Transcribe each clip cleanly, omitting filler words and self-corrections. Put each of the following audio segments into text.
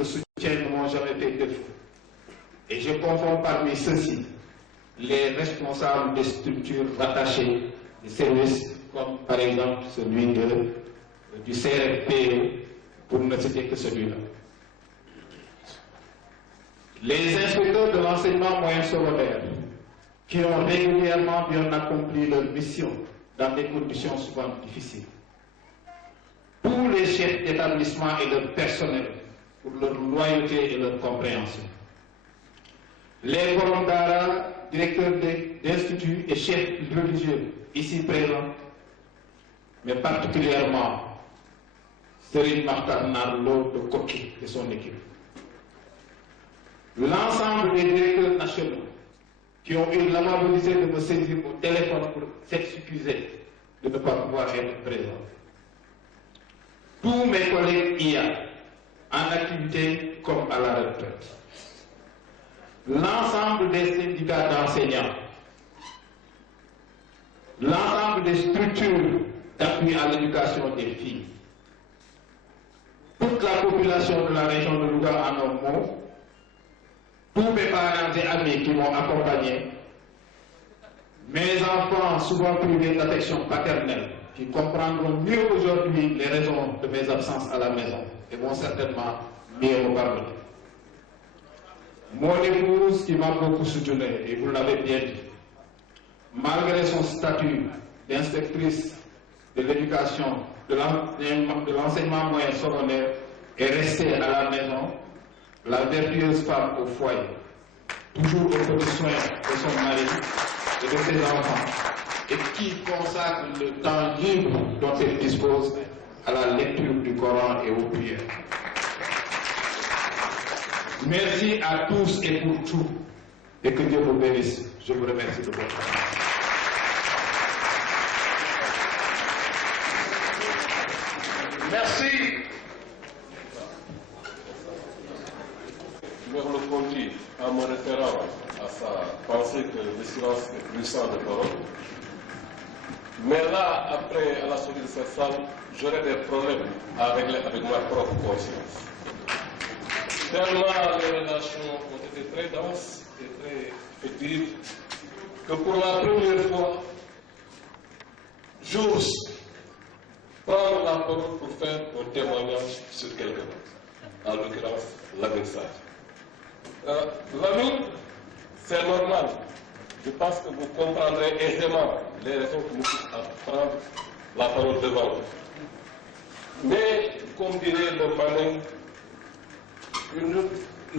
leur soutien ne m'ont jamais fait défaut. Et je confonds parmi ceux-ci les responsables des structures rattachées des services, comme par exemple celui du CRFPE, pour ne citer que celui-là. Les inspecteurs de l'enseignement moyen secondaire, qui ont régulièrement bien accompli leur mission dans des conditions souvent difficiles. Tous les chefs d'établissement et leur personnel, pour leur loyauté et leur compréhension. Les volontaires, directeurs d'instituts et chefs religieux ici présents, mais particulièrement Serigne Makhtar Narlo de Koki et son équipe. L'ensemble des directeurs nationaux qui ont eu l'amabilité de me saisir au téléphone pour s'excuser de ne pas pouvoir être présents. Tous mes collègues IA, en activité comme à la retraite. L'ensemble des syndicats d'enseignants. L'ensemble des structures d'appui à l'éducation des filles. Toute la population de la région de Louga en un mot. Tous mes parents et amis qui m'ont accompagné, mes enfants souvent privés d'affection paternelle, qui comprendront mieux aujourd'hui les raisons de mes absences à la maison et vont certainement mieux me pardonner. Mon épouse qui m'a beaucoup soutenu, et vous l'avez bien dit, malgré son statut d'inspectrice de l'éducation, de l'enseignement moyen secondaire, est restée à la maison, la vertueuse femme au foyer, toujours au petit soin de son mari et de ses enfants, et qui consacre le temps libre dont elle dispose à la lecture du Coran et aux prières. Merci à tous et pour tout, et que Dieu vous bénisse. Je vous remercie de votre attention. Merci. Merleau-Ponty, en me référant à sa pensée que le silence est puissant de parole. Mais là, après, à la sortie de cette salle, j'aurais des problèmes à régler avec ma propre conscience. Tellement les relations ont été très denses et très effectives que pour la première fois, j'ose prendre la parole pour faire un témoignage sur quelqu'un, en l'occurrence Lamine Sarr. Lamine, c'est normal. Je pense que vous comprendrez aisément les raisons qui nous poussent à prendre la parole devant vous. Mais, comme dirait le Manin, une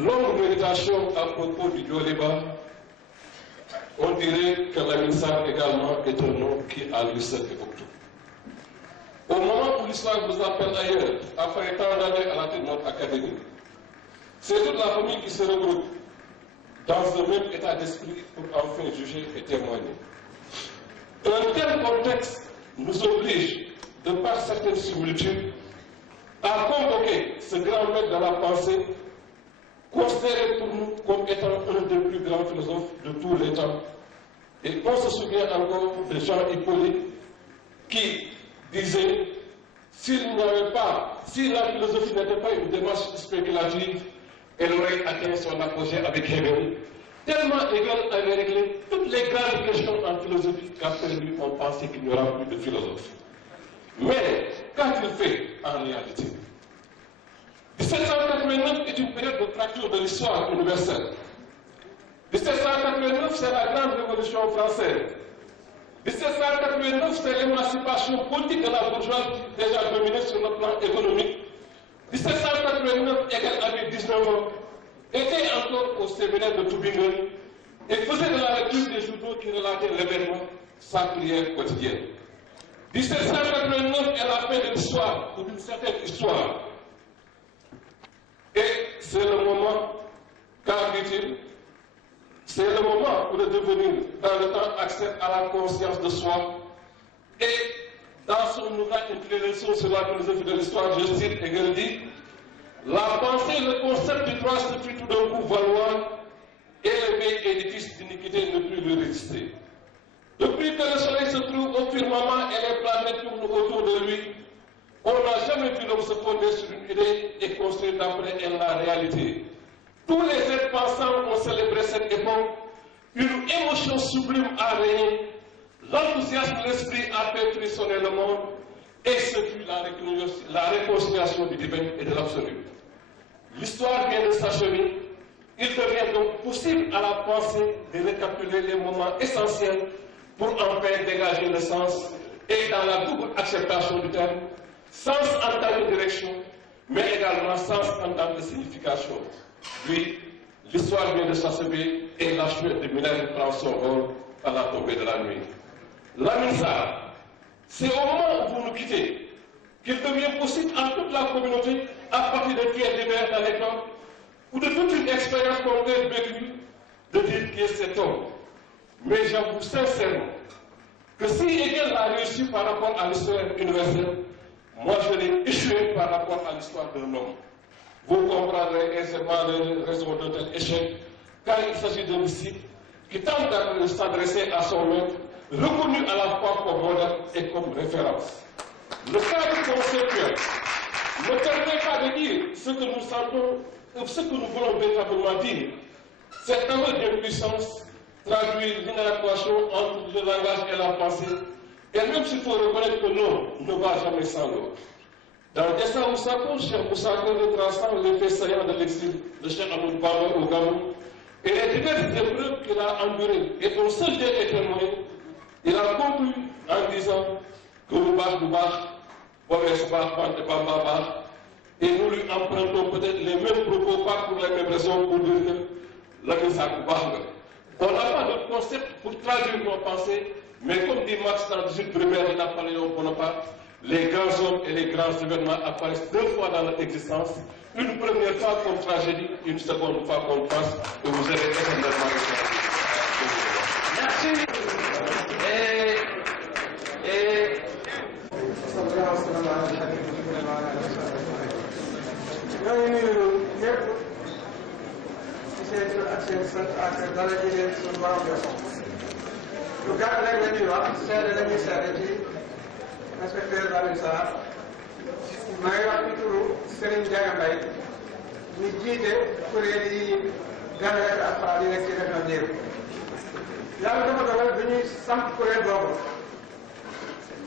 longue méditation à propos du Djoliba, on dirait que Lamine Sarr également est un nom qui a lui seul évoque tout. Au moment où l'islam vous appelle ailleurs, après tant d'années à la tête de notre académie, c'est toute la famille qui se regroupe dans un même état d'esprit pour enfin juger et témoigner. Un tel contexte nous oblige, de par certaines similitudes, à convoquer ce grand maître de la pensée, considéré pour nous comme étant un des plus grands philosophes de tous les temps. Et on se souvient encore de Jean Hippolyte qui disait, si la philosophie n'était pas une démarche spéculative, elle aurait atteint son apogée avec Hegel. Tellement Hegel avait réglé toutes les grandes questions en philosophie qu'après lui on pensait qu'il n'y aura plus de philosophie. Mais qu'a-t-il fait en réalité? 1789 est une période de fracture de l'histoire universelle. 1789, c'est la grande révolution française. 1789, c'est l'émancipation politique de la bourgeoisie déjà dominée sur le plan économique. 1789, Hegel avait 19 ans, était encore au séminaire de Tübingen et faisait de la lecture des journaux qui relataient l'événement sa prière quotidienne. 1789 est la fin de l'histoire, ou d'une certaine histoire. Et c'est le moment, car dit-il, c'est le moment pour devenir dans le temps accès à la conscience de soi. Et dans son ouvrage Introduction sur la philosophie de l'histoire, je cite Hegel dit, la pensée, le concept du droit se fit tout d'un coup valoir et le vieil édifice d'iniquité ne plus lui résister. Depuis que le soleil se trouve au firmament et les planètes tournent autour de lui, On n'a jamais vu l'homme se fonder sur une idée et construire d'après elle la réalité. Tous les êtres pensants ont célébré cette époque. Une émotion sublime a régné. L'enthousiasme de l'esprit a fait frissonner le monde. Et ce fut la réconciliation du divin et de l'absolu. L'histoire vient de s'achever. Il devient donc possible à la pensée de récapituler les moments essentiels pour enfin dégager le sens et dans la double acceptation du terme, sens en tant que direction, mais également sens en tant que signification. Oui, l'histoire vient de s'achever et la chouette de Minerve prend son rôle à la tombée de la nuit. Lamine Sarr, c'est au moment où vous nous quittez qu'il devient possible à toute la communauté, à partir de faits divers dans l'école, ou de toute une expérience concrète vécue, de dire qui est cet homme. Mais j'avoue sincèrement que si Hegel a réussi par rapport à l'histoire universelle, moi je l'ai échoué par rapport à l'histoire d'un homme. Vous comprendrez aisément les raisons de tel échec, car il s'agit d'un disciple qui tente de s'adresser à son maître, reconnu à la fois comme modèle et comme référence. Le cadre conceptuel ne permet pas de dire ce que nous sentons, ce que nous voulons véritablement dire. Cette aveu d'impuissance traduit l'inadéquation entre le langage et la pensée, et même s'il faut reconnaître que l'homme ne va jamais sans l'autre. Dans Dessa Moussako, Cheikh Moussako retraçant les faits saillants de l'exil de Cheikh Amadou Bamba au Gabon et les diverses épreuves qu'il a endurées et dont seul Dieu est témoin, il a conclu en disant que nous et nous lui empruntons peut-être les mêmes propos, pas pour les mêmes raisons, pour dire que la mise à on n'a pas de concept pour traduire nos pensées, mais comme dit Marx dans 18 primaire de Napoléon Bonaparte, les grands hommes et les grands événements apparaissent 2 fois dans notre existence, une première fois comme tragédie, une seconde fois comme face, et vous allez éternellement récompensé. Merci. ñoo ngi nuyu ñëpp ci seen tur ak seen sant ak dara ji leen suñu borom def lu gàtt rek la ñuy wax seede la ñuy seede ci inspecteur Lamine Sarr maa ngi wax ci turu Serigne Diaga Mbaye ñu jiite kuréel yi jàngalekat alxuraan yi nekk ci région Ndiér yàlla dafa dogal bi ñuy samp kuréel boobu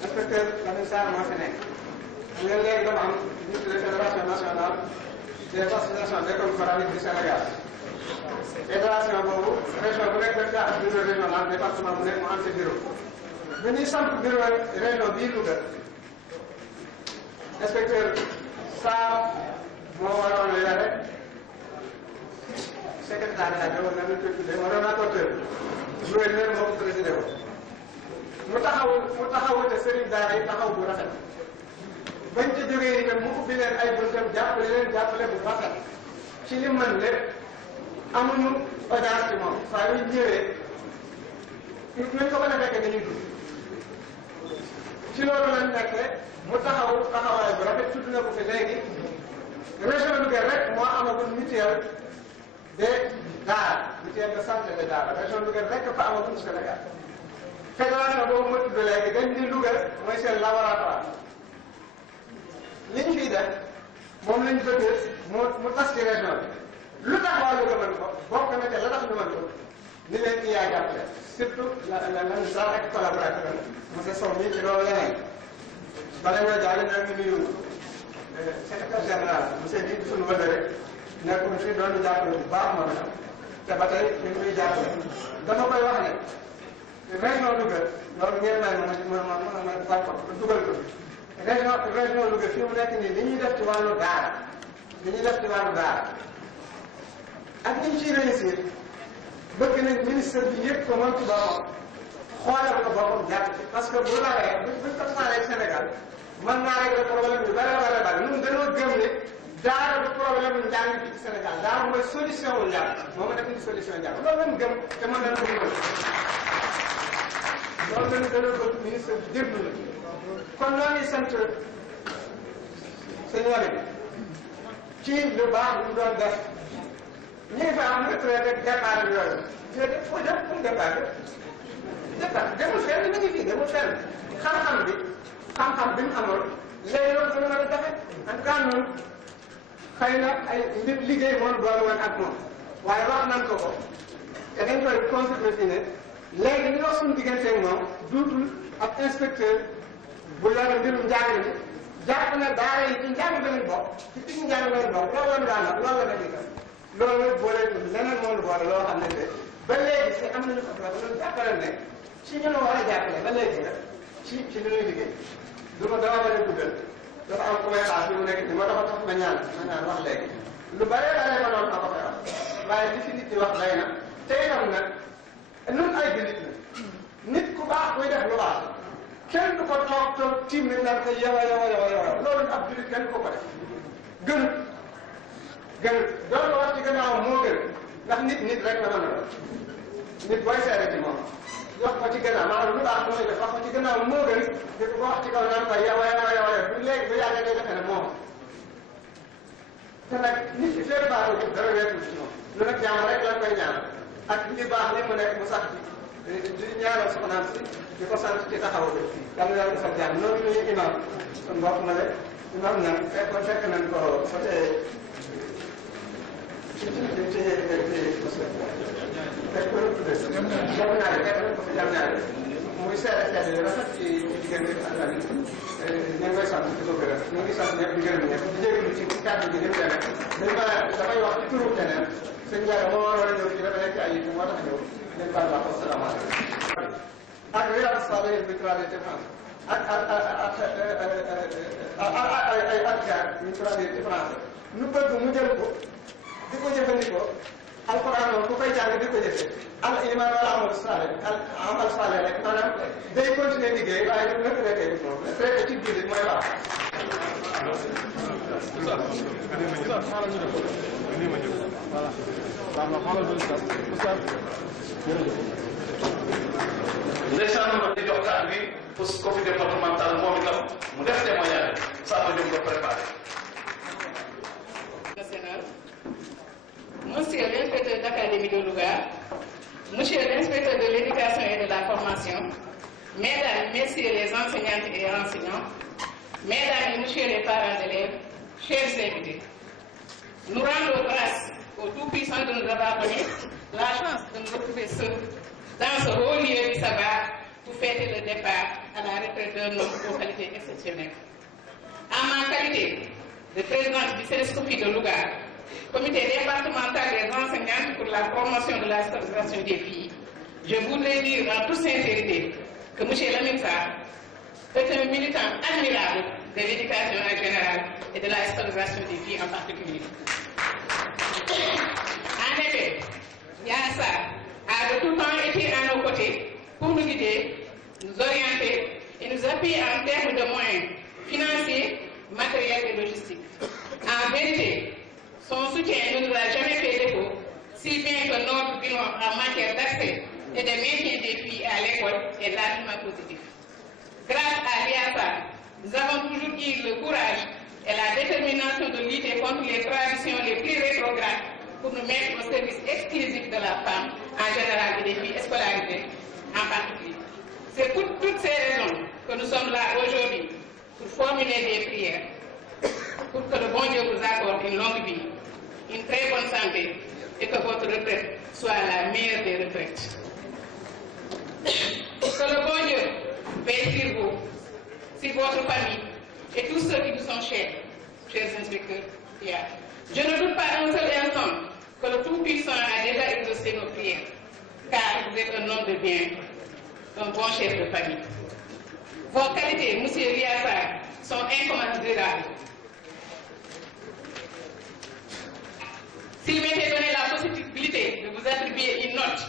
inspecteur Lamine Sarr moo fi nekk xam nga léegi dama am ñu tuddee fédération nationale des associations d'écoles coraniques du Sénégal fédération boobu région bu nekk daf daa am bureau régional département bu nekk mu am sa bureau bi ñuy samp bureau région bii Louga inspecteur Sarr moo waroon a yore secrétariat bi woon na ñu koy tuddee moo doon rapporteur gouverneur moo ko présidé woon mu taxawu te sëriñ daara yi taxaw bu rafet bañ ca jógee itam mu ubbi leen ay buntam jàppale bu rafet ci li mën lépp amuñu audience ci moom saa yu ñëwee nañ ko mën a fekkee dañuy dugg ci loolu lañ nekkee mu taxawaay bu rafet tudd na ko fi léegi région Louga rek moo amagul mutuelle de daara mutuelle de santé de daara région Louga rek fa amagul Sénégal fédération boobu ma tudd léegi dañ di Louga mooy seen laboratoire li ñu fiy def moom lañ bëgg mu tas ci région bi lu tax waa Louga mën ko bokk na te la tax ñu mën ko ni leen ci yaa jàppale surtout la ministère ak collaborateur monsieur Sow mii ci loolu leneen bala ñoo jàll ñoo ngi nuyu secrétaire général monsieur bi suñu wëlëre nekkoon fii doon ñu jàppale bu baax moom itam te ba tey ñu ngi muy jàppale dama koy wax ne région Louga loolu ngeen may ma d'accord dugal ko région Louga fii mu nekk nii li ñuy def ci wàllu daara ak ni ñu ciy réussir bëgg nañ ministre bi yëpp ko moom ci boppam xoolal ko boppam jàpp ci parce que bu lawee buñ ko tasaalee Sénégal mën naa régler problème yu bare ñun dañoo gëm ne daara du problème mu njàng bi ci Sénégal daara mooy solution wu njàng moo ma nekk ni solution njàng loolu lañ gëm te mën nañ ko dugal loolu lañ gën a bëgg ministre bi déglu la kon noo ngi sant sëñ Wali ci lu baax lu mu doon def ñu ngi fa am retraité départ bi yooyu mais def foo def pour départ demul fenn mi ngi fii demul fenn xam-xam bi mu amoon léegi loolu dina mën a jafe en tout cas ñun xëy na ay mbir liggéey moo boole woon ak moom waaye wax nañ ko ko te dañ koy confirmer fii ne léegi li wax suñu digganteeg moom duutul ab inspecteur bu yore mbirum njàng mi jàpp na daara yi ci njàng bi lañ bokk ci ci njàng bi lañ bokk loolu la ñu daan wax loolu la dañuy def loolu boole leneen moo boole loo xam ne de ba léegi si am nañu ko loolu jàppale ne ci ñu la war a jàppale ba léegi nag ci li ñuy liggéey du ma dama bëri guddal dafa am ku may xaar fi mu nekk nii moo tax ma ñaan wax léegi lu bare bare ma doon ma ko fay wax waaye li fi nit ñi wax day na te itam nag nun ay jullit la nit ku baax kuy def lu baax kenn du ko toog tiim nit naan ko yow loolu ab jullit kenn ko def gënut doon ko wax ci gannaaw moo gën ndax nit rek la mën a doon nit booy seere ci moom wax ko ci gannaaw maanaam lu baax mooy def wax ko ci gannaaw moo gën di ko wax ci kaw naan ko yow bu léegi bu yàggee day defee ne moom te nag nit ki fépp baaxul dara weesul ci moom lu nag jàmm rek lañ koy ñaanal ak li baax li mu nekk mu sax di ñaanal soxnaam si di ko sant ci taxaw bi yàlla na yàlla defal jàmm noonu ñu imam kon mbokk ma le imam nag fekk nañ ko côté muy seede yu rafet ci diggante bi ak tamit ñu ngi koy sant di ko gërëm ñu ngi sant ñëpp di gërëm ñëpp di jégalu ci kàddu gi ni mu demee damay wax ci turu keneen sëñ Ndiaye moo war a ñëw fii dafa nekk ay yi moo tax ñëw leen baal baax wasalaamaaleykum ak Riyad Salihin bi traduit France ak ay adkaar ñu traduit ci français ñu bëgg mu jël ko di ko jëfandikoo alquran moom ku koy jàng di ko jëfee al iman wala amal salih amal salih rek maanaam day continuer liggéey waaye nag naka la koy def moom traité ci biir mooy baax. ndeysaan ma di jox kàddu bi pour comité départemental moom itam mu def témoignage saa ma jóg ko préparé. Monsieur l'inspecteur d'académie de Louga, Monsieur l'inspecteur de l'éducation et de la formation, Mesdames, Messieurs les enseignantes et enseignants, Mesdames et Messieurs les parents d'élèves, chers invités, nous rendons grâce au Tout-Puissant de nous avoir donné la chance de nous retrouver dans ce haut lieu du sabbat pour fêter le départ à la retraite d'un homme aux qualités exceptionnelles. En ma qualité de présidente du CESCOFI de Louga, Comité départemental des enseignantes pour la promotion de la scolarisation des filles, je voudrais dire en toute sincérité que M. Lamine Sarr est un militant admirable de l'éducation en général et de la scolarisation des filles en particulier. En effet, Yann Sarr a de tout temps été à nos côtés pour nous guider, nous orienter et nous appuyer en termes de moyens financiers, matériels et logistiques. En vérité, son soutien ne nous a jamais fait défaut, si bien que notre bilan en matière d'accès et de maintien des filles à l'école est largement positif. Grâce à l'IASA, nous avons toujours eu le courage et la détermination de lutter contre les traditions les plus rétrogrades pour nous mettre au service exclusif de la femme en général et des filles scolarisées en particulier. C'est pour toutes ces raisons que nous sommes là aujourd'hui pour formuler des prières, pour que le bon Dieu vous accorde une longue vie, une très bonne santé et que votre retraite soit la meilleure des retraites. Que le bon Dieu veille sur vous, sur votre famille et tous ceux qui vous sont chers inspecteurs. Je ne doute pas un seul instant que le Tout-Puissant a déjà exaucé nos prières, car vous êtes un homme de bien, un bon chef de famille. Vos qualités, M. Riassa, sont incommensurables. S'il m'était donné la possibilité de vous attribuer une note,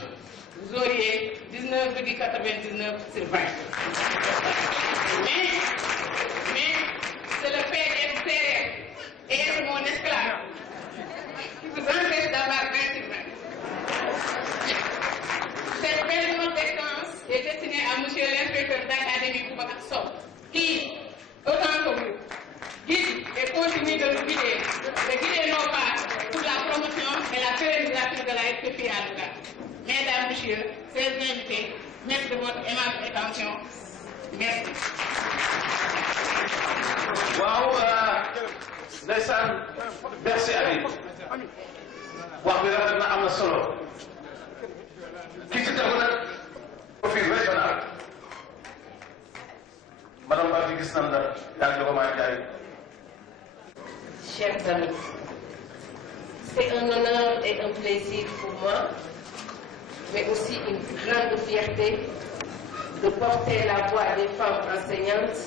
vous auriez 19,99 sur 20. Mais c'est le fait d'être sérieux et être mon esclave qui vous empêche d'avoir 20 sur 20. Cette belle note d'excellence est destinée à M. l'inspecteur d'académie Boubacar Sow, qui, autant que vous, guide et continue de nous guider, nos pas pour la promotion et la pérennisation de la SPP à Louga. Mesdames, Messieurs, chers invités, merci de votre aimable attention Merci. waaw ndeysaan merci Habib wax bi rafet na am na solo ki ci tegu nag profil régional madame Ba gis nañ la yaa ngi ko maa jaay. Chers amis, c'est un honneur et un plaisir pour moi, mais aussi une grande fierté de porter la voix des femmes enseignantes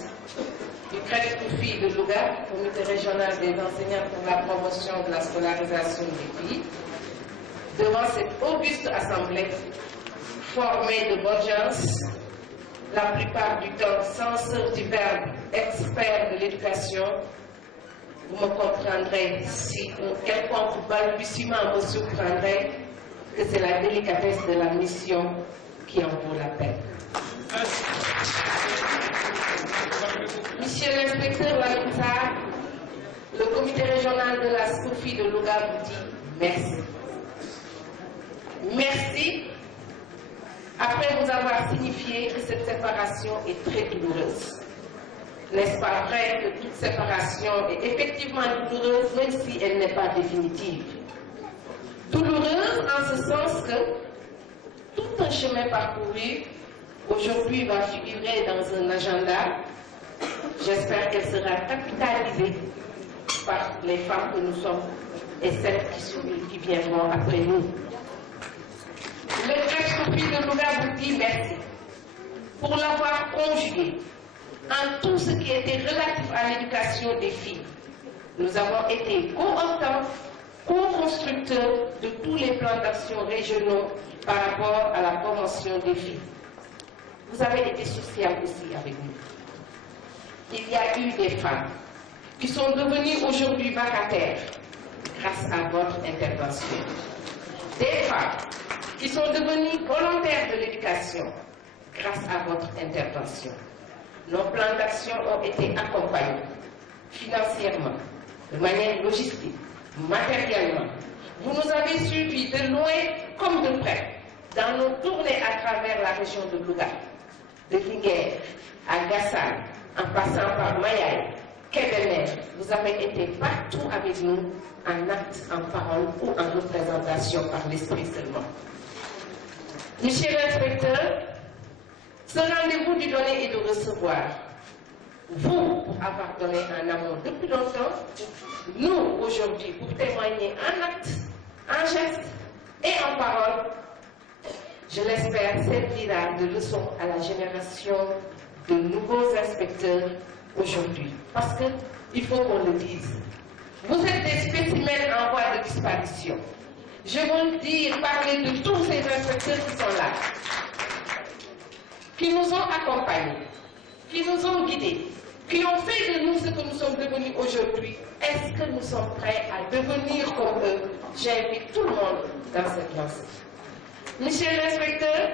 du Crèche Koufi de Louga, comité régional des enseignants pour la promotion de la scolarisation des filles, devant cette auguste assemblée formée de bonnes gens, la plupart du temps censeurs du verbe, experts de l'éducation. Vous me comprendrez si un quelconque balbutiement me surprendrait que c'est la délicatesse de la mission qui en vaut la peine. Monsieur l'inspecteur Lamoussa, le comité régional de la SCOFI de Louga vous dit merci. Merci après vous avoir signifié que cette séparation est très douloureuse. N'est-ce pas vrai que toute séparation est effectivement douloureuse, même si elle n'est pas définitive? Douloureuse en ce sens que tout un chemin parcouru aujourd'hui va figurer dans un agenda. J'espère qu'elle sera capitalisée par les femmes que nous sommes et celles qui viendront après nous. Le Crèche Koufi de Louga vous dit merci pour l'avoir conjugué en tout ce qui était relatif à l'éducation des filles. Nous avons été co-auteurs, co-constructeurs de tous les plans d'action régionaux par rapport à la promotion des filles. Vous avez été social aussi avec nous. Il y a eu des femmes qui sont devenues aujourd'hui vacataires grâce à votre intervention. Des femmes qui sont devenues volontaires de l'éducation grâce à votre intervention. Nos plans d'action ont été accompagnés financièrement, de manière logistique, matériellement. Vous nous avez suivis de loin comme de près dans nos tournées à travers la région de Louga, de Linguère à Gassane, en passant par Mayaï, Kébémer. Vous avez été partout avec nous, en acte, en parole ou en représentation par l'esprit seulement. Monsieur l'inspecteur, ce rendez-vous du donner et de recevoir, vous, pour avoir donné un amour depuis longtemps, nous, aujourd'hui, pour témoigner en acte, en geste et en parole, je l'espère, servira de leçon à la génération de nouveaux inspecteurs aujourd'hui. Parce qu'il faut qu'on le dise. Vous êtes des spécimens en voie de disparition. Je veux dire, parler de tous ces inspecteurs qui sont là, qui nous ont accompagnés, qui nous ont guidés, qui ont fait de nous ce que nous sommes devenus aujourd'hui. Est-ce que nous sommes prêts à devenir comme eux? J'invite tout le monde dans cette lancée. Monsieur l'inspecteur,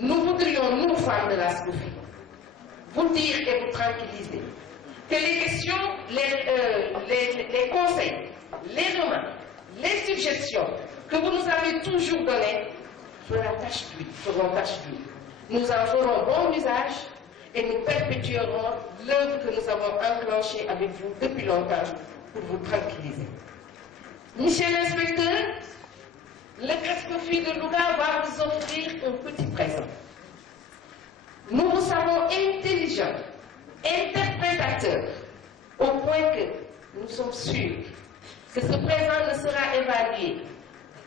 nous voudrions, nous, femmes de la SCOFI, vous dire et vous tranquilliser que les questions, les conseils, les remarques, les suggestions que vous nous avez toujours données feront tache d'huile. Nous en ferons bon usage et nous perpétuerons l'œuvre que nous avons enclenchée avec vous depuis longtemps pour vous tranquilliser. Monsieur l'inspecteur, le Crèche Koufi de Louga va vous offrir un petit présent. Nous vous savons intelligents, interprétateurs, au point que nous sommes sûrs que ce présent ne sera évalué,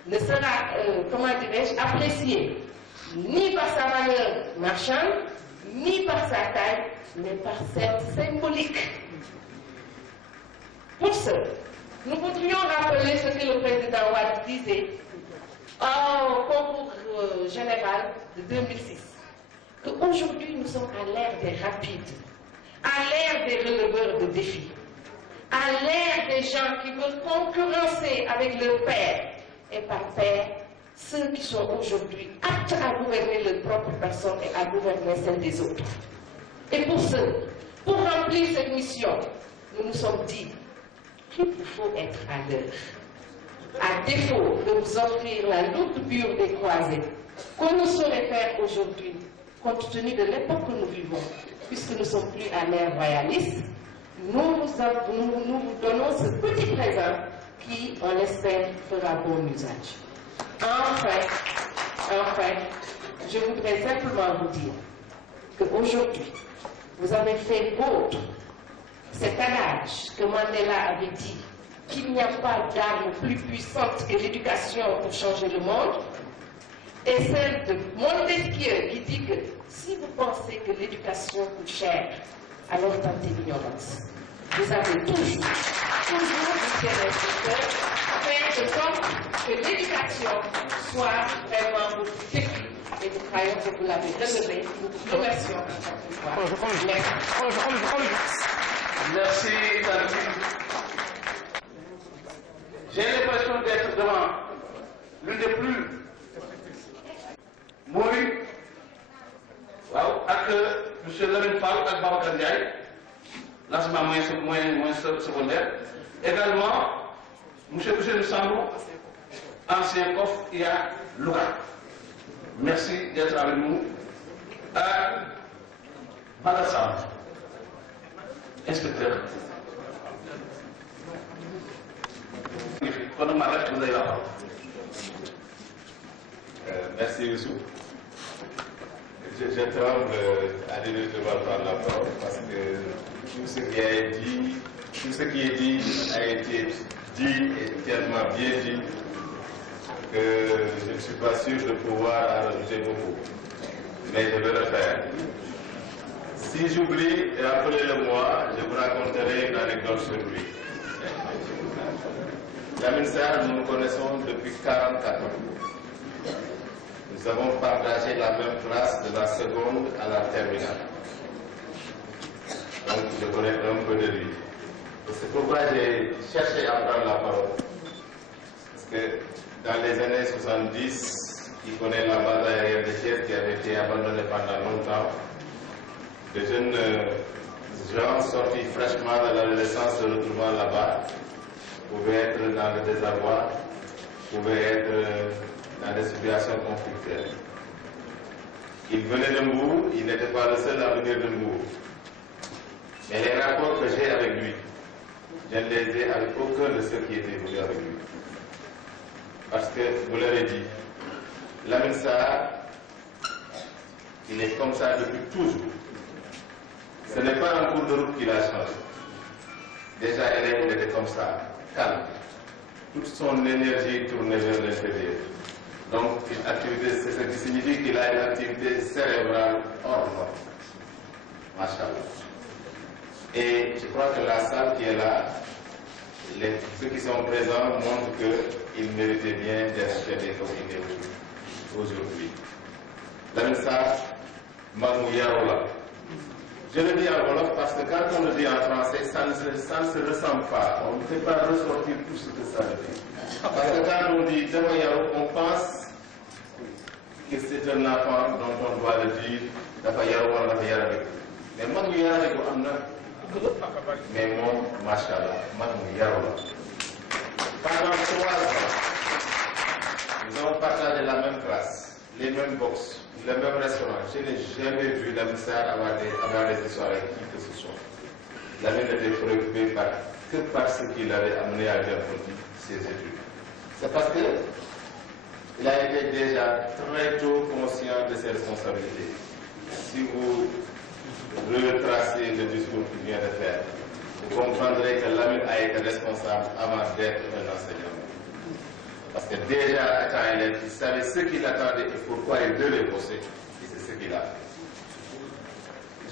ne sera, comment dirais-je, apprécié ni par sa valeur marchande, ni par sa taille, mais par cette symbolique. Pour ce, nous voudrions rappeler ce que le président Wade disait au concours général de 2006, qu'aujourd'hui nous sommes à l'ère des rapides, à l'ère des releveurs de défis, à l'ère des gens qui veulent concurrencer avec leur père et par pair ceux qui sont aujourd'hui aptes à gouverner leur propre personne et à gouverner celle des autres. Et pour ce, pour remplir cette mission, nous nous sommes dit qu'il faut être à l'heure. À défaut de vous offrir la lourde bure des croisés, qu'on ne saurait faire aujourd'hui, compte tenu de l'époque que nous vivons, puisque nous ne sommes plus à l'ère royaliste, nous vous donnons ce petit présent qui, on l'espère, fera bon usage. Enfin, je voudrais simplement vous dire qu'aujourd'hui, vous avez fait vôtre cet adage que Mandela avait dit, qu'il n'y a pas d'arme plus puissante que l'éducation pour changer le monde, et celle de Montesquieu qui dit que si vous pensez que l'éducation coûte cher, alors tentez l'ignorance. Vous avez toujours été respectueux, faire de sorte que l'éducation soit vraiment votre défi. Et nous croyons que vous l'avez relevé. Nous vous remercions encore une fois. Merci, Tanti. J'ai l'impression d'être devant l'une des plus mooy waaw ak monsieur Lamine Fall ak Babacar Ndiaye l'enseignement moyen secondaire également monsieur Ousseynou Sambou ancien COF IA Louga. Merci d'être avec nous. Badassam, inspecteur. Vous avez la parole. Merci Youssou. Je tremble à l'idée de devoir prendre la parole parce que tout ce qui est dit a été dit et tellement bien dit que je ne suis pas sûr de pouvoir en rajouter beaucoup. Mais je vais le faire. Si j'oublie, rappelez-le-moi, je vous raconterai une anecdote sur lui. Lamine Sarr, nous nous connaissons depuis 44 ans. Nous avons partagé la même classe de la seconde à la terminale. Donc je connais un peu de lui. C'est pourquoi j'ai cherché à prendre la parole. Parce que dans les années 70, il connaît la base aérienne de Thiès qui avait été abandonnée pendant longtemps. Les jeunes gens sortis fraîchement de l'adolescence se retrouvant là-bas pouvaient être dans le désarroi, pouvaient être dans des situations conflictuelles. Il venait de Mbour, il n'était pas le seul à venir de Mbour. Mais les rapports que j'ai avec lui, je ne les ai avec aucun de ceux qui étaient venus avec lui. Parce que, vous l'avez dit, Lamine Sarr, il est comme ça depuis toujours. Ce n'est pas un cours de route qu'il a changé. Déjà, élève, il était comme ça, calme. Toute son énergie tournait vers l'intérieur. Donc, c'est ce qui signifie qu'il a une activité cérébrale hors norme. Machallah. Et je crois que la salle qui est là, ceux qui sont présents montrent qu'il méritait bien d'être traité comme il est aujourd'hui. Lamine Sarr, Mamou Yaroula. Je le dis en wolof parce que quand on le dit en français, ça ne se ressent pas. On ne peut pas ressortir tout ce que ça veut dire. Parce que quand on dit Dama Yarou, on pense que c'est un enfant dont on doit le dire Dafa Yarou wala Dafa Yarabe. Mais Mamou Yarabe ko amna. Mais moom, machallah, Mamou Yaroula. Pendant 3 ans, nous avons partagé la même classe, les mêmes box, le même restaurant. Je n'ai jamais vu Lamine Sarr avoir des histoires avec qui que ce soit. Lamine était préoccupé que par ce qu'il avait amené à bien produire ses études. C'est parce qu'il a été déjà très tôt conscient de ses responsabilités. Si vous retracez le discours qu'il vient de faire, vous comprendrez que Lamine a été responsable avant d'être un enseignant. Parce que déjà, étant élève, il savait ce qu'il attendait et pourquoi il devait bosser. Et c'est ce qu'il a fait.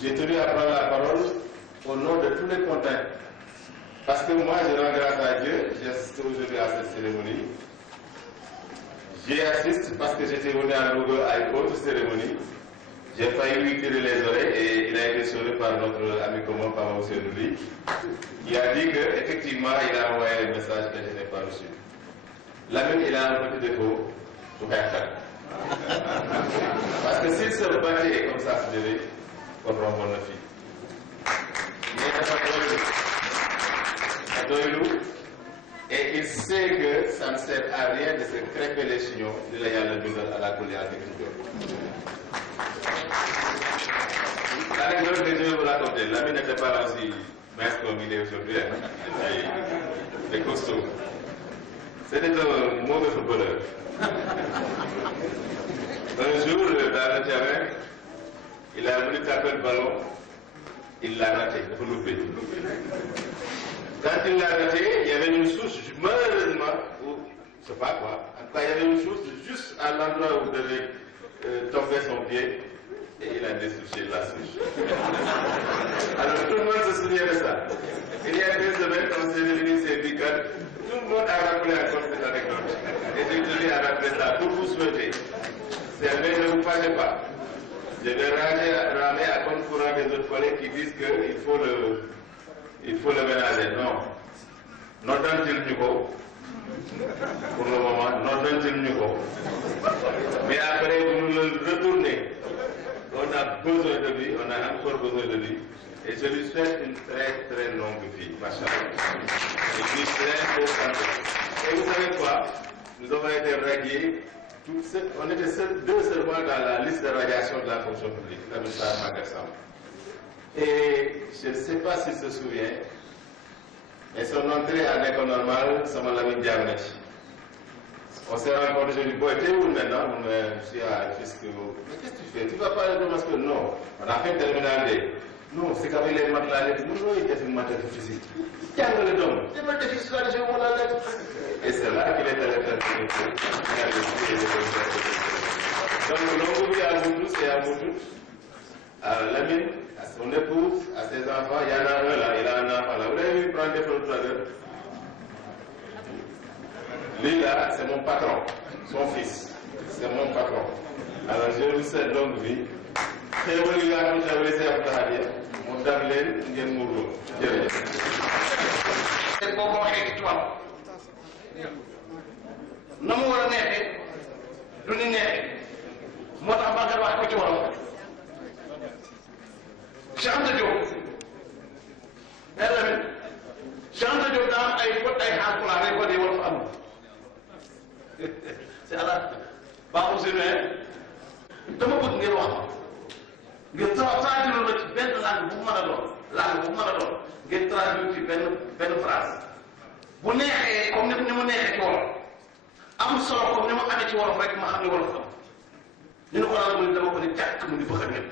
J'ai tenu à prendre la parole au nom de tous les contents. Parce que moi, je rends grâce à Dieu. J'ai assisté aujourd'hui à cette cérémonie. J'y assiste parce que j'étais venu à Louga à une autre cérémonie. J'ai failli lui tirer les oreilles et il a été sauvé par notre ami commun, Papa Ousseinouli, qui a dit qu'effectivement, il a envoyé les messages que je n'ai pas reçus. Lamine, il a un petit défaut pour faire ça. Parce que s'il se battait comme ça, c'est devait pour rendre la fille. Mais il a doylu. Et il sait que ça ne sert à rien de se crêper les chignons de la à la colère agriculture. L'anecdote que je vais vous raconter, l'ami n'était pas aussi mince comme il est aujourd'hui. C'est costaud. C'était un mauvais footballeur. Un jour, dans le terrain, il a voulu taper le ballon, il l'a raté, il faut louper. Quand il l'a raté, il y avait une souche, malheureusement, ou je ne sais pas quoi, en tout cas, il y avait une souche juste à l'endroit où devait tomber son pied, et il a dessouché la souche. Alors tout le monde se souvient de ça. Il y a 2 semaines, quand on s'est réunis, c'est Bicard, tout le monde a rappelé encore cette anecdote. Et je tenais à rappeler ça pour vous souhaiter. Mais ne vous fâchez pas. Je vais ramer à compte courant des autres collègues qui disent qu'il faut le ménager. Non. N'entendent-ils du coup? Pour le moment, n'entendent-ils du coup? Mais après, vous nous le retournez. On a besoin de lui, on a encore besoin de lui. Et je lui souhaite une très très longue vie, machallah. Et puis très beau santé. Et vous savez quoi? Nous avons été radiés. On était deux seulement dans la liste de radiation de la fonction publique, l'administration Magassam. Et je ne sais pas s'il se souvient, mais son entrée à l'école normale, ça m'a l'ami Diamnetti. On s'est rencontrés, je lui dis, bon, t'es où maintenant? Je suis à Fisco. Mais qu'est-ce que tu fais? Tu vas pas aller parce que non. On a fait terminal D. Non, c'est qu'avec les maths là, nous, il était une maths physique. Tiens, le don. Les maths physiques, là, je vous la lettre. Et c'est là qu'il est allé faire le métier. Donc, longue vie à vous tous et à vous toutes. À Lamine, à son épouse, à ses enfants. Il y en a un là, il a un enfant là. Vous l'avez vu prendre des photos tout à l'heure? Lui là, c'est mon patron, son fils. C'est mon patron. Alors, je vous souhaite longue vie. C'est bon, il a tout à laisser à Blahadiya. Mon dame leen ngeen muurloo. Jërëjëf. te boo ko waxee ci tubaab na mu war a neexee du ni neexee moo tax ba nga wax ko ci wolof Cheikh Anta Diop Cheikh Anta Diop daa am ay Haalpulaar ay côté wolof amul c'est à la baaxul si ne dama bëgg ngeen wax ngeen traduire la ci benn langue bu mu mën a doon ngeen traduire ci benn phrase bu neexee comme ni mu neexee ci wolof amul solo comme ni mu amee ci wolof rek ma xam ne wolof am ñu ne ko daal mu ne dama ko ne jàkk mu di bëgg a ñëpp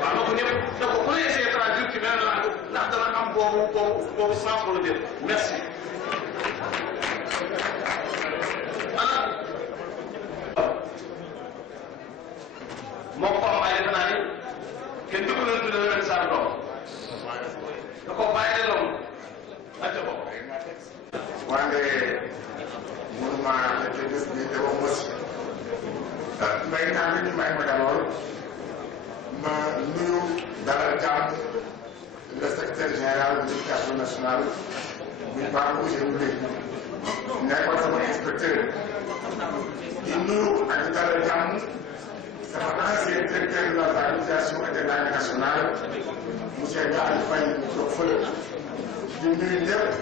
waaw donc ñëpp da ko bu la essayé traduire ci benn langue ndax dana am boobu sens wala déet merci. moo ko bàyyi defe naa ni kenn dugg na tuddee leen saa doom da ko bàyyi de doom ak ko. wante mënuma nekk bés bi te wax ma si may naa ñu may ma d'abord ma nuyu dalal jàmm le secrétaire général de l'éducation nationale muy Pape Ousseynou Ly nekkoon sama inspecteur di nuyu ak dalal jàmm sama ancien directeur de l'organisation et de l'armée nationale monsieur Ndiaye Faye toog fële di nuyu ñëpp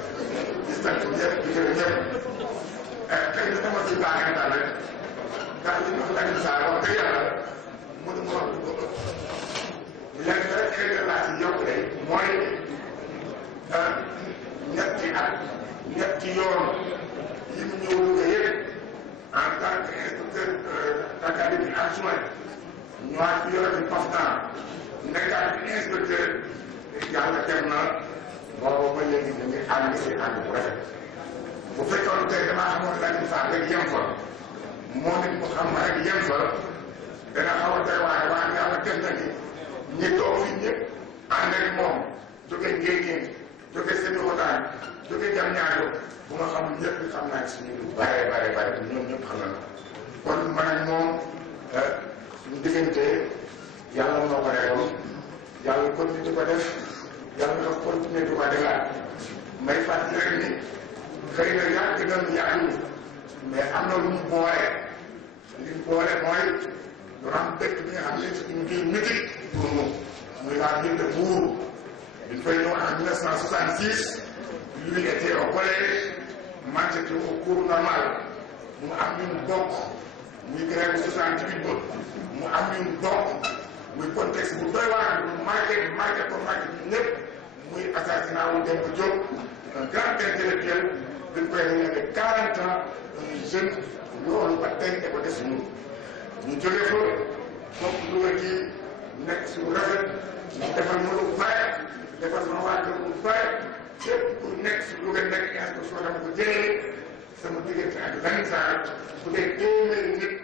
di sant ñëpp di gërëm ñëpp tey nag dama ci baaxee daal rek ndax li ñu wax Lamine Sarr wax dëgg yàlla mënu ma wax lu ko lenn rek xëy na laa ci yokk de mooy ñetti yoon yi mu ñëw Louga yëpp en tant que inspecteur académique adjoint ñëwaat fi yore fi PAFTAN nekkaat fi inspecteur yàlla dem na boobu ba léegi ñu ngi ànd si ànd bu rafet bu fekkoon tey damaa xamoon Lamine Sarr rek yem fa moo nit mu xam ma rek yem fa dana xaw a doy waaye yàlla def na ni ñi toog fi ñëpp ànd ak moom jóge Ngéegeen jóge Sébikotane jóge Diamniadio bu ma xam ñëpp xam naa ci suñu lu bare ñoom ñëpp xam na kon man ak moom suñu diggante yàlla moo ko reewoon yàlla continue di ko def yàlla nga continuer di ko defaat may fàttali rek ni xëy na yàgg nañu yàgg mais am na lu mu boole li mu boole mooy lu am dëkk bi nga xam ne c'est une ville mythique pour nous muy la ville de Mbour bi ñu fay ñëw en 1966 lui était au collège man j'étais au cours normal mu am ñu bokk muy grève 68 ba mu am ñun donc muy contexte bu doy waar bu marqué ko marqué ñëpp muy assassinat wu Demba Diop un grand intellectuel dañ koy réglé 40 ans un jeune loolu ba tey da ko des ñun ñu jógee fa donc Louga gi nekk suñu rafet ñu defal ma lu bàyyi defal sama waa kër lu bàyyi képp ku nekk si Louga nekk instruction dama ko jëlee sama diggante ak Lansar bu dee téeméeri nit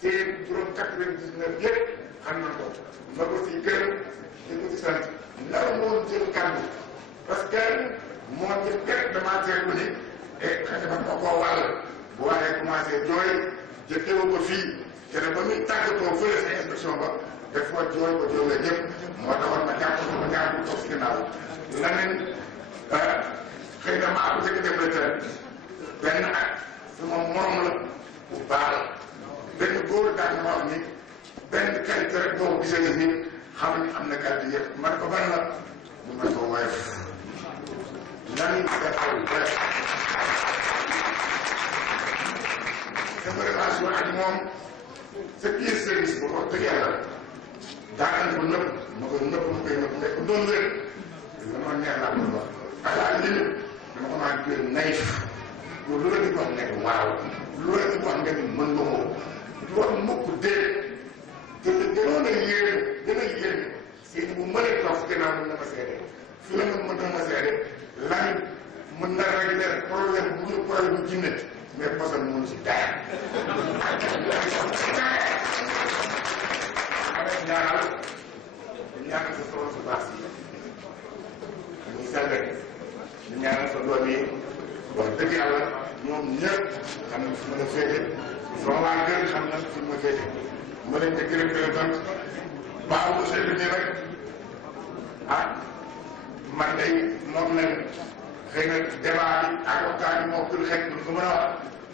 te juróom 99 yëpp xam na ko ma ko si gërëm di ko si sant nar moo jël kàddu parce que moo jël kat damaa seetlu ni et xëy na ma koo wàll bu waxee commencé jooy jëkkëwa ko fii te ne ba muy tàggatoo fële sa inspection ba dafa jooy ko jooy la ñëpp moo taxoon ma jàpp ko ma ñaar bu toog si ginnaaw leneen xëy na maa ko jëkk def retraite benn at sama morom la bu baax la benn góor daal ma wax ni benn qualité rek boo ko gisee ni xam ni am na qualité yëpp man ko ban la mu man ko woyof nan defal woyof sama relation ak moom sa biir service bu wax dëgg yàlla daanaka ko nëpp ma koy nëpp mais ku doon wér la ma neex laa ko wax à la limite dama ko maa gën naïf lu la di wax nekk waaw lu la di wax nga ni mën nga ko du wax mukk dee te li gënoon a yéene gën a yéene c'est que bu mënee toog gannaaw mën na ma seede fi la mën na ma seede lan mën na régler problème bu ñu problème bu jinne mais poson mënu si dara avec ñaanal sa soxla su baax si muy sell ñu ñaanal sa doom yi wax dëgg yàlla ñoom ñëpp xam na fi mën a féete sama waa kër xam na fi ma féete ma leen di gërëm gërëm sant baax bu seetlu nii rek ah man day moom leen xëy na débat bi ak waxtaan bi moo kër xeet ñu ko mën a wax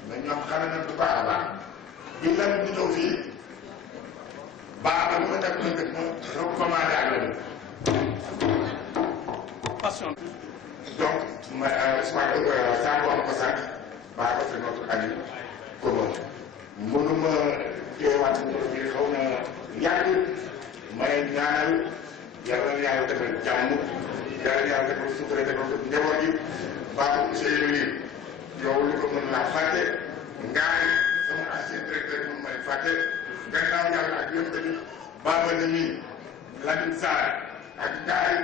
mais ñoom xam nañ bu baax a baax bi lan di ñëw fii baax na bu ma def na dëkk ma recommandé ak la passion donc ma sànq wax ko sànq baax ko c'est notre ami commun mënuma teewaat bi xaw na yàgg may ñaanal yàlla na yàlla defal jàmm yàlla na yàlla defal sutura defal ko njaboot gi baaxul monsieur Yéli yow lu ko mën laa fàtte ngaay sama ancien directeur moom may fàtte gannaaw yàlla ak yéen tamit Baba Nimi Lamine Sarr ak ngaay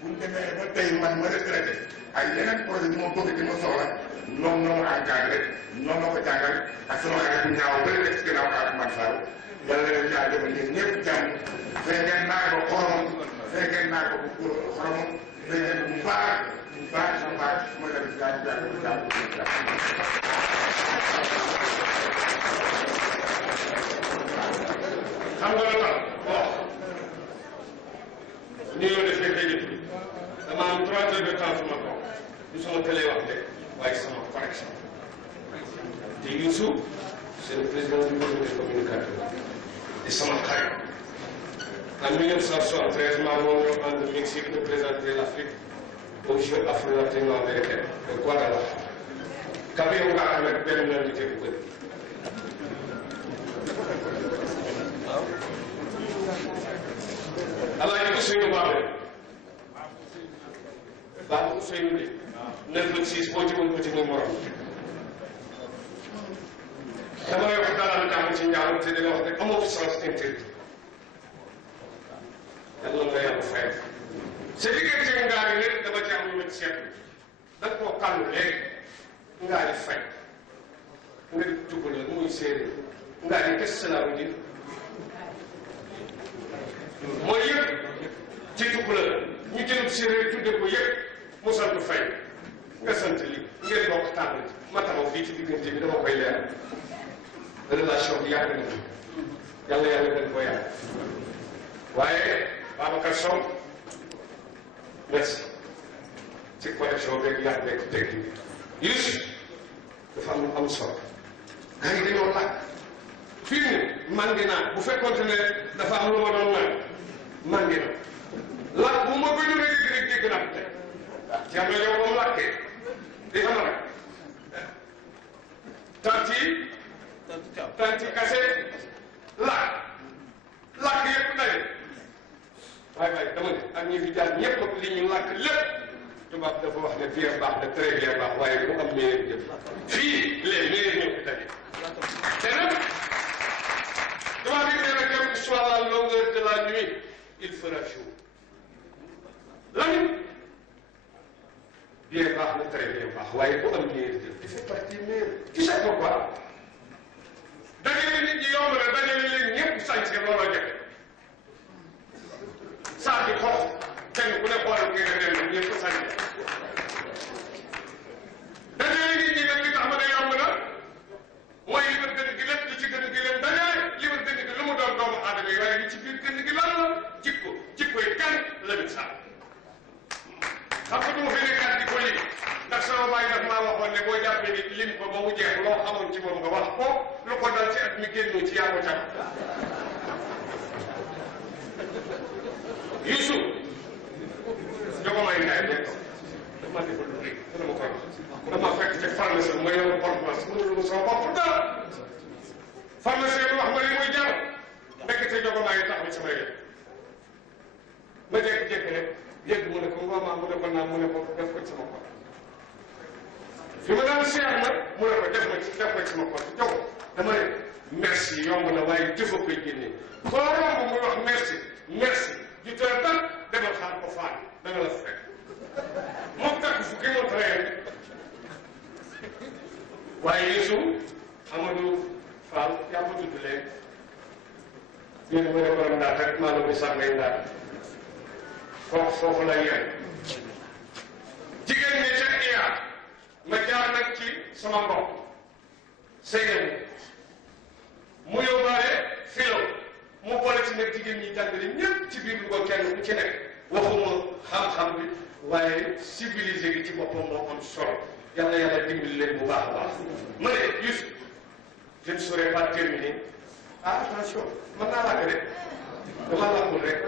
bu ñu demee ba tey man ma retraité ay yeneen projet di ma bëgg di ma soxla ñoom ñoo ma encadré ñoom ñoo ko jàngal ak sama xarit bu ñaaw bëri nekk ci ginnaaw ak man Fall yàlla leen yaa defal yéen ñëpp jàmm fekkee naa ko xoromam fekkee naa ko bu xoromam fekkee bu baax mooy la def jàmm xam nga lu tax bon ni yoo defee léegi dama am 3 heures de temps sama kaw du sama télé wax de waaye sama connexion te Youssou c'est le président du bureau des communicateurs di sama xarit en 1973 maa moom ñoo ànd Mexique de présenter l'Afrique aux Jeux afro-latino-américains de Guadalajara kabe yow nga xam rek benn invité bu bëri Alaaji Ousseynou Baba Ousseynou de 926 boo ci mën ko ci muy morom dama lay wax dara jàmm ci njàng te dina wax ne amoo fi sens interdit yàlla nga yàlla fay sa diggante ngaa yi rek dama ci am lu ma seet da nga koo kàllu léegi ngaa di fay nga di dugg la muy séeréer ngaa di qu'est-ce que cela veut dire mooy yëpp ci dugg la ñu jël séeréer tudde ko yëpp mu sant fay nga sant li ngeen bokk tànn ma taxaw fii ci diggante bi dama koy leer relation bi yàgg na yàlla yàlla dañ ko yàgg waaye Babacar Sow merci ci connexion beeg yàgg beeg dégg Youssou dafa am solo gars yi dañoo laaj fii mu man di naan bu fekkoonte ne dafa am lu ma doon naan man di naan laaj bu ma gëj a dégg naa ko tey ci am na yow moom laajtee di xam rek tanti kase très bien baax waaye bu am meilleur jëf fii les meilleurs ñoo ko daje te nag tubaab bi nee na quelle que soit la longueur de la nuit il fera jour lan bien baax na très bien baax waaye bu am meilleur jëf il fait partie meilleur tu sais pourquoi dajale nit ñi yomb na dajale leen ñëpp sañse looloo jafe saa di xox kenn ku ne xoolal kii nga dem ñëpp sañse dajale nit ñi nag li tax ma ne yomb na mooy li ma gën gi lépp li ci gën gi leen dajale li ma gën gi lu mu doon doomu aadama yi waaye li ci biir gën gi lan la jikko yi kan la mit saa xam nga du ma fi nekkaat di ko lim ndax sama baay daf maa waxoon ne boo jàppee nit lim ko ba mu jeex loo xamoon ci moom nga wax ko lu ko dal ci at mi génnoo ci yaa ko jàpp Youssou jogo may ngaay nekk dama defal lu rëy dama koy dama fekk ci pharmacie ma yow porte mënulu sama bopp dara pharmacie bi wax ma li muy jar nekk ci jogo may taxaw sama yëpp ma jékki-jékki rek yëg mu ne ko maman mu ne ko naa mu ne ko def ko ci sama pot fi ma daan seer nag mu ne ko def ko ci sama pot jox dama ne merci yomb na waaye jëfa koy génne foo romb muy wax merci ju teel tak demal xaar ko faat da nga la fekk moom takk fukki moom train waaye Youssou Amadou Fall yaa ko tudd léegi yéen ma ne borom ndaat rek maa la ko sax ngay ndaat foofu la yem jigéen ñi ca iya ma jaar nag ci sama mbokk Seydou mu yóbbaale filo mu boole ci nag jigéen ñi jàngale ñëpp ci biir Louga kenn ku ci nekk waxuma xam-xam bi waaye civilisé gi ci boppam moo am solo yàlla dimbali leen bu baax a baax ma ne Youssou je ne saurais pas terminer attention mën naa làkk rek dama làkkul rek